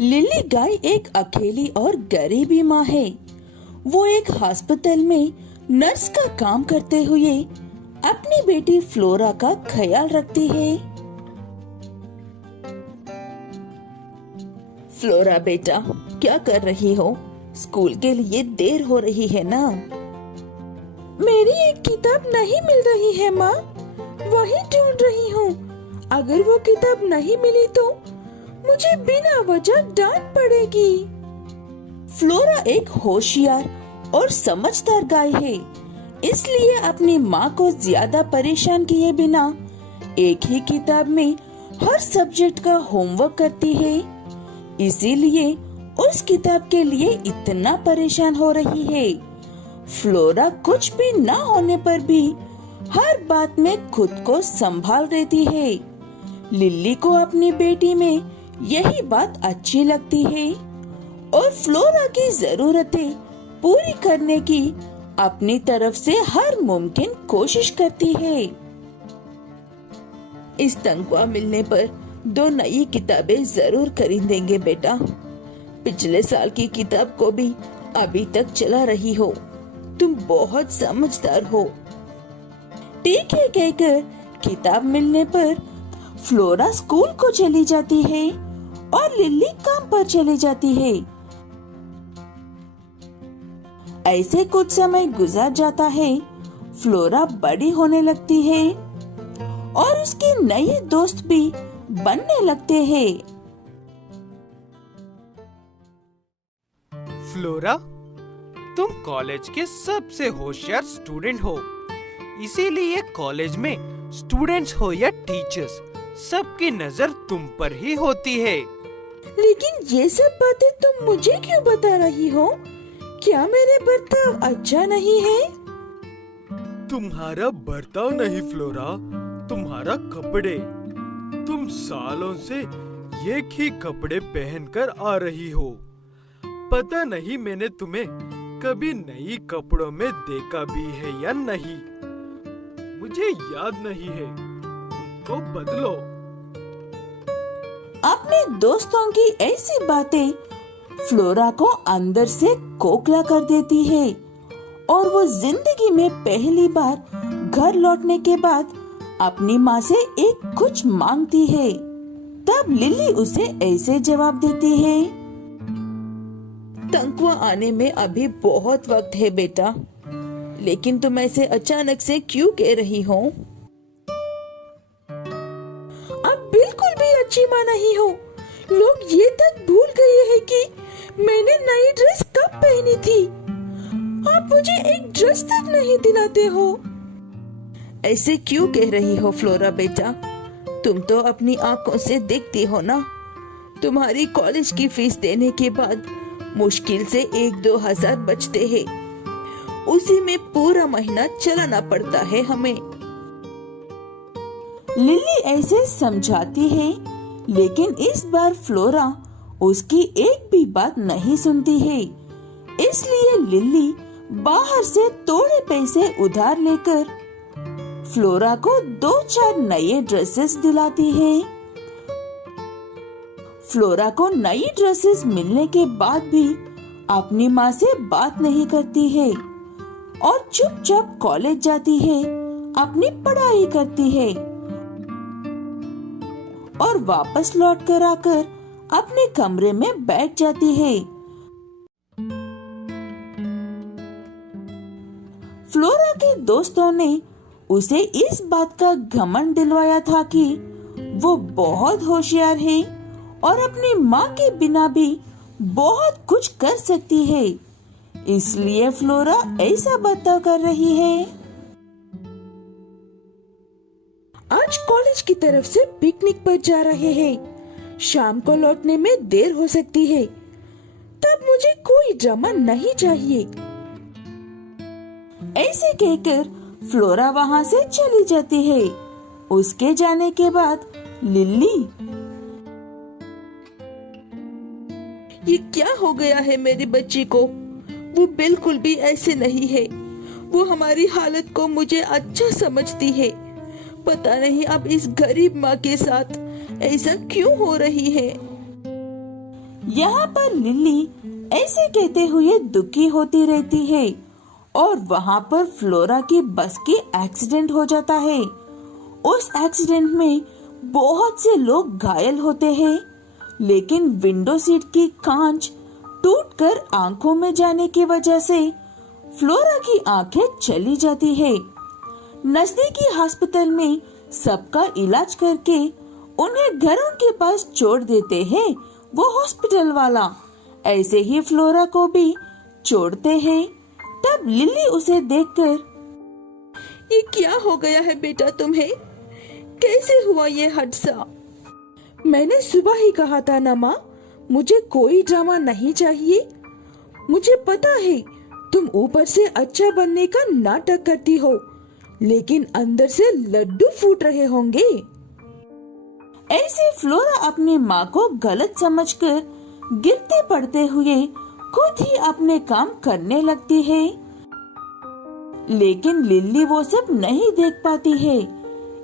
Lily गाय एक अकेली और गरीबी माँ है। वो एक अस्पताल में नर्स का काम करते हुए अपनी बेटी फ्लोरा का ख्याल रखती है। फ्लोरा बेटा, क्या कर रही हो? स्कूल के लिए देर हो रही है ना? मेरी एक किताब नहीं मिल रही है माँ, वही ढूंढ रही हूँ। अगर वो किताब नहीं मिली तो मुझे बिना वजह डांट पड़ेगी। फ्लोरा एक होशियार और समझदार गाय है, इसलिए अपनी माँ को ज्यादा परेशान किए बिना एक ही किताब में हर सब्जेक्ट का होमवर्क करती है। इसीलिए उस किताब के लिए इतना परेशान हो रही है। फ्लोरा कुछ भी ना होने पर भी हर बात में खुद को संभाल लेती है। लिली को अपनी बेटी में यही बात अच्छी लगती है और फ्लोरा की जरूरतें पूरी करने की अपनी तरफ से हर मुमकिन कोशिश करती है। इस तनख्वाह मिलने पर 2 नई किताबें जरूर खरीदेंगे बेटा। पिछले साल की किताब को भी अभी तक चला रही हो। तुम बहुत समझदार हो। ठीक है कहकर किताब मिलने पर फ्लोरा स्कूल को चली जाती है और लिली काम पर चली जाती है। ऐसे कुछ समय गुजर जाता है। फ्लोरा बड़ी होने लगती है और उसके नए दोस्त भी बनने लगते हैं। फ्लोरा, तुम कॉलेज के सबसे होशियार स्टूडेंट हो, इसीलिए कॉलेज में स्टूडेंट्स हो या टीचर्स, सबकी नजर तुम पर ही होती है। लेकिन ये सब बातें तुम मुझे क्यों बता रही हो? क्या मेरे बर्ताव अच्छा नहीं है? तुम्हारा बर्ताव नहीं फ्लोरा, तुम्हारा कपड़े। तुम सालों से एक ही कपड़े पहनकर आ रही हो। पता नहीं मैंने तुम्हें कभी नई कपड़ों में देखा भी है या नहीं, मुझे याद नहीं है। खुद को बदलो। अपने दोस्तों की ऐसी बातें फ्लोरा को अंदर से खोखला कर देती है और वो जिंदगी में पहली बार घर लौटने के बाद अपनी माँ से एक कुछ मांगती है। तब लिली उसे ऐसे जवाब देती है, तनख्वाह आने में अभी बहुत वक्त है बेटा, लेकिन तुम ऐसे अचानक से क्यों कह रही हो? आप बिल्कुल भी अच्छी माँ नहीं हो। लोग ये तक भूल गए हैं कि मैंने नई ड्रेस कब पहनी थी। आप मुझे एक ड्रेस तक नहीं दिलाते हो। ऐसे क्यों कह रही हो फ्लोरा बेटा? तुम तो अपनी आंखों से देखती हो ना। तुम्हारी कॉलेज की फीस देने के बाद मुश्किल से 1-2 हजार बचते हैं। उसी में पूरा महीना चलाना पड़ता है हमें। लिली ऐसे समझाती है, लेकिन इस बार फ्लोरा उसकी एक भी बात नहीं सुनती है। इसलिए लिली बाहर से थोड़े पैसे उधार लेकर फ्लोरा को 2-4 नए ड्रेसेस दिलाती है। फ्लोरा को नई ड्रेसेस मिलने के बाद भी अपनी माँ से बात नहीं करती है और चुपचाप कॉलेज जाती है, अपनी पढ़ाई करती है और वापस लौट कर आकर अपने कमरे में बैठ जाती है। फ्लोरा के दोस्तों ने उसे इस बात का घमंड दिलवाया था कि वो बहुत होशियार है और अपनी माँ के बिना भी बहुत कुछ कर सकती है। इसलिए फ्लोरा ऐसा बर्ताव कर रही है। आज कॉलेज की तरफ से पिकनिक पर जा रहे हैं। शाम को लौटने में देर हो सकती है, तब मुझे कोई ड्रामा नहीं चाहिए। ऐसे कहकर फ्लोरा वहाँ से चली जाती है। उसके जाने के बाद लिली, ये क्या हो गया है मेरी बच्ची को? वो बिल्कुल भी ऐसे नहीं है। वो हमारी हालत को मुझे अच्छा समझती है। पता नहीं अब इस गरीब माँ के साथ ऐसा क्यों हो रही है। यहाँ पर लिली ऐसे कहते हुए दुखी होती रहती है और वहाँ पर फ्लोरा की बस की एक्सीडेंट हो जाता है। उस एक्सीडेंट में बहुत से लोग घायल होते हैं, लेकिन विंडो सीट की कांच टूटकर आंखों में जाने की वजह से फ्लोरा की आंखें चली जाती है। नजदीकी अस्पताल में सबका इलाज करके उन्हें घरों के पास छोड़ देते हैं वो हॉस्पिटल वाला। ऐसे ही फ्लोरा को भी छोड़ते हैं। तब लिली उसे देखकर, ये क्या हो गया है बेटा तुम्हें? कैसे हुआ ये हादसा? मैंने सुबह ही कहा था ना माँ, मुझे कोई ड्रामा नहीं चाहिए। मुझे पता है तुम ऊपर से अच्छा बनने का नाटक करती हो, लेकिन अंदर से लड्डू फूट रहे होंगे। ऐसे फ्लोरा अपनी माँ को गलत समझकर गिरते पड़ते हुए खुद ही अपने काम करने लगती है, लेकिन लिली वो सब नहीं देख पाती है।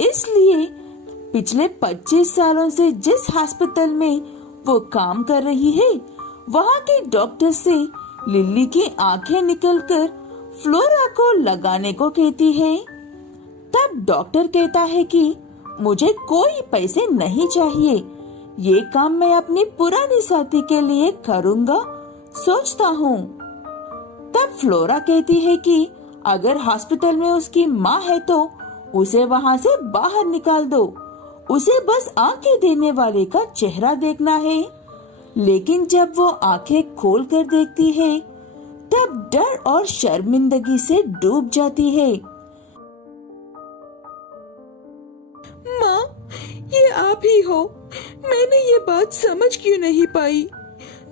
इसलिए पिछले 25 सालों से जिस अस्पताल में वो काम कर रही है, वहाँ के डॉक्टर से लिली की आंखें निकलकर फ्लोरा को लगाने को कहती है। तब डॉक्टर कहता है कि मुझे कोई पैसे नहीं चाहिए, ये काम मैं अपनी पुरानी साथी के लिए करूँगा सोचता हूँ। तब फ्लोरा कहती है कि अगर हॉस्पिटल में उसकी माँ है तो उसे वहाँ से बाहर निकाल दो, उसे बस आंखें देने वाले का चेहरा देखना है। लेकिन जब वो आंखें खोल कर देखती है, तब डर और शर्मिंदगी से डूब जाती है। माँ, ये आप ही हो। मैंने ये बात समझ क्यों नहीं पाई?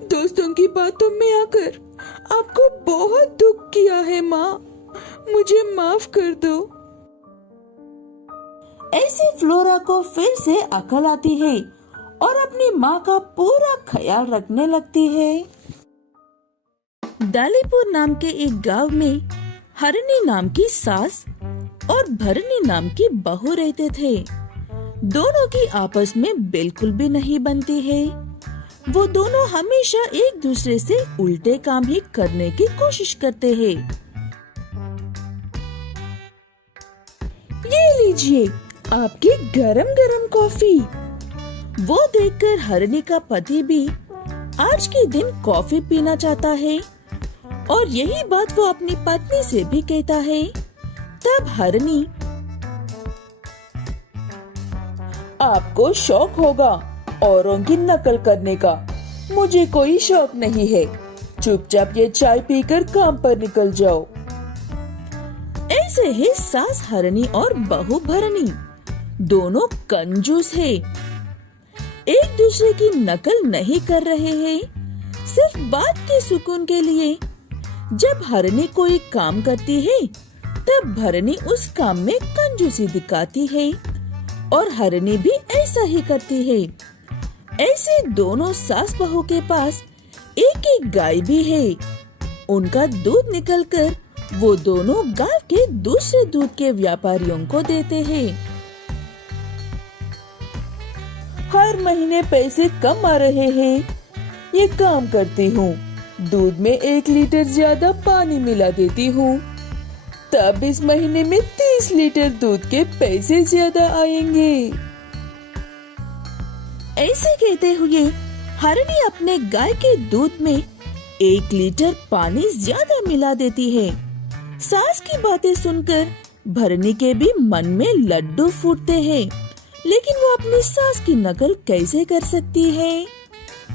दोस्तों की बातों में आकर आपको बहुत दुख किया है माँ, मुझे माफ कर दो। ऐसे फ्लोरा को फिर से अकल आती है और अपनी माँ का पूरा ख्याल रखने लगती है। दालीपुर नाम के एक गांव में हरनी नाम की सास और भरनी नाम की बहू रहते थे। दोनों की आपस में बिल्कुल भी नहीं बनती है। वो दोनों हमेशा एक दूसरे से उल्टे काम ही करने की कोशिश करते हैं। ये लीजिए आपकी गरम गरम कॉफी। वो देखकर हरनी का पति भी आज के दिन कॉफी पीना चाहता है और यही बात वो अपनी पत्नी से भी कहता है। तब हरनी, आपको शौक होगा औरों की नकल करने का, मुझे कोई शौक नहीं है। चुपचाप ये चाय पीकर काम पर निकल जाओ। ऐसे ही सास हरनी और बहू भरनी दोनों कंजूस है, एक दूसरे की नकल नहीं कर रहे हैं, सिर्फ बात के सुकून के लिए। जब हरनी कोई काम करती है, तब भरनी उस काम में कंजूसी दिखाती है और हरनी भी ऐसा ही करती है। ऐसे दोनों सास बहू के पास एक एक गाय भी है। उनका दूध निकलकर वो दोनों गांव के दूसरे दूध के व्यापारियों को देते हैं। हर महीने पैसे कम आ रहे हैं, ये काम करती हूँ, दूध में 1 लीटर ज्यादा पानी मिला देती हूँ, तब इस महीने में 30 लीटर दूध के पैसे ज्यादा आएंगे। ऐसे कहते हुए हरनी अपने गाय के दूध में 1 लीटर पानी ज्यादा मिला देती है। सास की बातें सुनकर भरनी के भी मन में लड्डू फूटते हैं, लेकिन वो अपनी सास की नकल कैसे कर सकती है?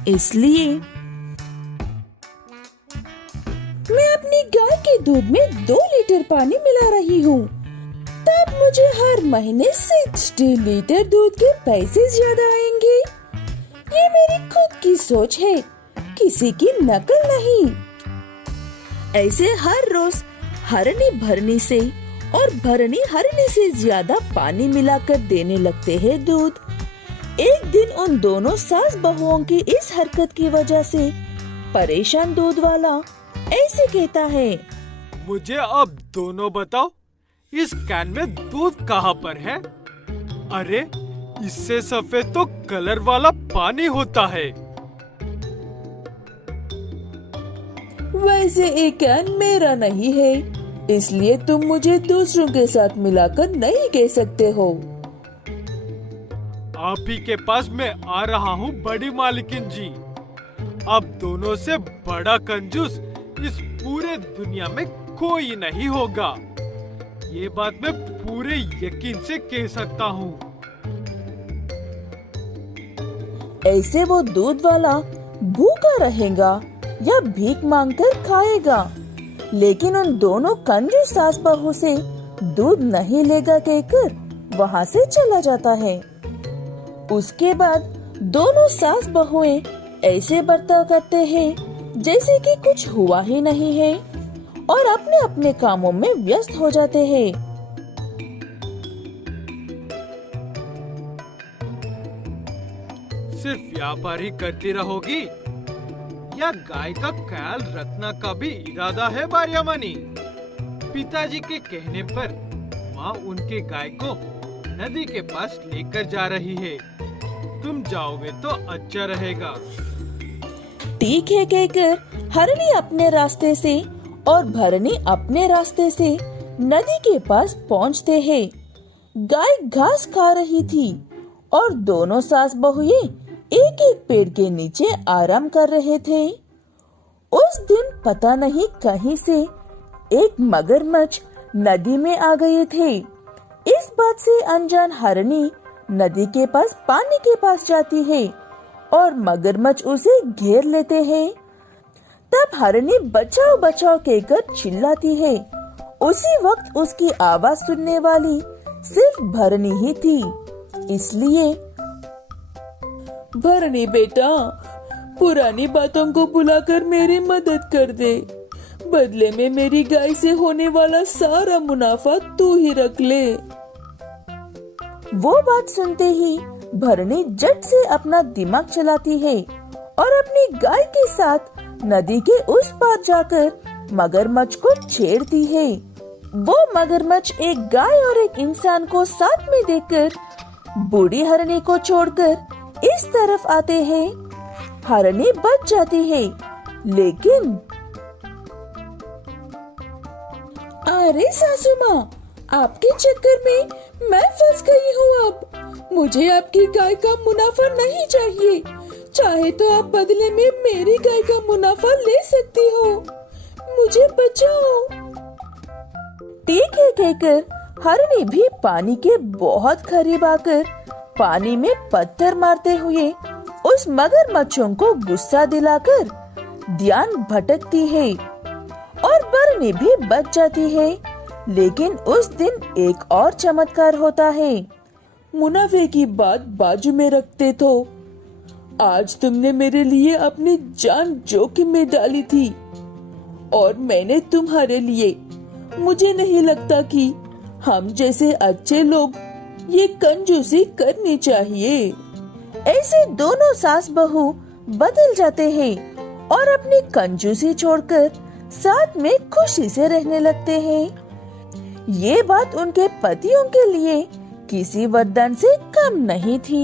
इसलिए मैं अपनी गाय के दूध में 2 लीटर पानी मिला रही हूँ, तब मुझे हर महीने 60 लीटर दूध के पैसे ज्यादा आएंगे। ये मेरी खुद की सोच है, किसी की नकल नहीं। ऐसे हर रोज हरनी भरनी से और भरनी हरनी से ज्यादा पानी मिलाकर देने लगते हैं दूध। एक दिन उन दोनों सास बहुओं की इस हरकत की वजह से परेशान दूध वाला ऐसे कहता है, मुझे अब दोनों बताओ, इस कैन में दूध कहाँ पर है? अरे इससे सफेद तो कलर वाला पानी होता है। वैसे ये कैन मेरा नहीं है, इसलिए तुम मुझे दूसरों के साथ मिलाकर नहीं कह सकते हो। आप ही के पास मैं आ रहा हूँ बड़ी मालकिन जी। अब दोनों से बड़ा कंजूस इस पूरे दुनिया में कोई नहीं होगा। ये बात मैं पूरे यकीन से कह सकता हूँ। ऐसे वो दूध वाला भूखा रहेगा या भीख मांगकर खाएगा, लेकिन उन दोनों कंजूस सास बहू से दूध नहीं लेगा कहकर वहाँ से चला जाता है। उसके बाद दोनों सास बहुएं ऐसे बर्ताव करते हैं जैसे कि कुछ हुआ ही नहीं है और अपने अपने कामों में व्यस्त हो जाते हैं। सिर्फ व्यापार ही करती रहोगी या गाय का ख्याल रखना का भी इरादा है बारियामानी? पिताजी के कहने पर माँ उनके गाय को नदी के पास लेकर जा रही है। तुम जाओगे तो अच्छा रहेगा। ठीक है कहकर हरणी अपने रास्ते से और भरनी अपने रास्ते से नदी के पास पहुँचते हैं। गाय घास खा रही थी और दोनों सास बहुए एक एक पेड़ के नीचे आराम कर रहे थे। उस दिन पता नहीं कहीं से एक मगरमच्छ नदी में आ गए थे। इस बात से अनजान हरणी नदी के पास पानी के पास जाती है और मगरमच्छ उसे घेर लेते हैं। तब हरणी बचाओ बचाओ कहकर चिल्लाती है। उसी वक्त उसकी आवाज सुनने वाली सिर्फ भरनी ही थी, इसलिए भरनी बेटा, पुरानी बातों को भुलाकर मेरी मदद कर दे। बदले में मेरी गाय से होने वाला सारा मुनाफा तू ही रख ले। वो बात सुनते ही भरनी झट से अपना दिमाग चलाती है और अपनी गाय के साथ नदी के उस पार जाकर मगरमच्छ को छेड़ती है। वो मगरमच्छ एक गाय और एक इंसान को साथ में देखकर बूढ़ी हरनी को छोड़कर इस तरफ आते हैं। हरनी बच जाती है, लेकिन अरे सासू माँ, आपके चक्कर में मैं फंस गई हूँ। अब मुझे आपकी गाय का मुनाफा नहीं चाहिए। चाहे तो आप बदले में मेरी गाय का मुनाफा ले सकती हो। मुझे बचाओ। ठीक है कहकर हरनी भी पानी के बहुत करीब आकर पानी में पत्थर मारते हुए उस मगरमच्छों को गुस्सा दिलाकर ध्यान भटकती है और भरनी भी बच जाती है। लेकिन उस दिन एक और चमत्कार होता है। मुनाफे की बात बाजू में रखते तो आज तुमने मेरे लिए अपनी जान जोखिम में डाली थी और मैंने तुम्हारे लिए, मुझे नहीं लगता कि हम जैसे अच्छे लोग ये कंजूसी करनी चाहिए। ऐसे दोनों सास बहू बदल जाते हैं और अपनी कंजूसी छोड़कर साथ में खुशी से रहने लगते हैं। ये बात उनके पतियों के लिए किसी वरदान से कम नहीं थी।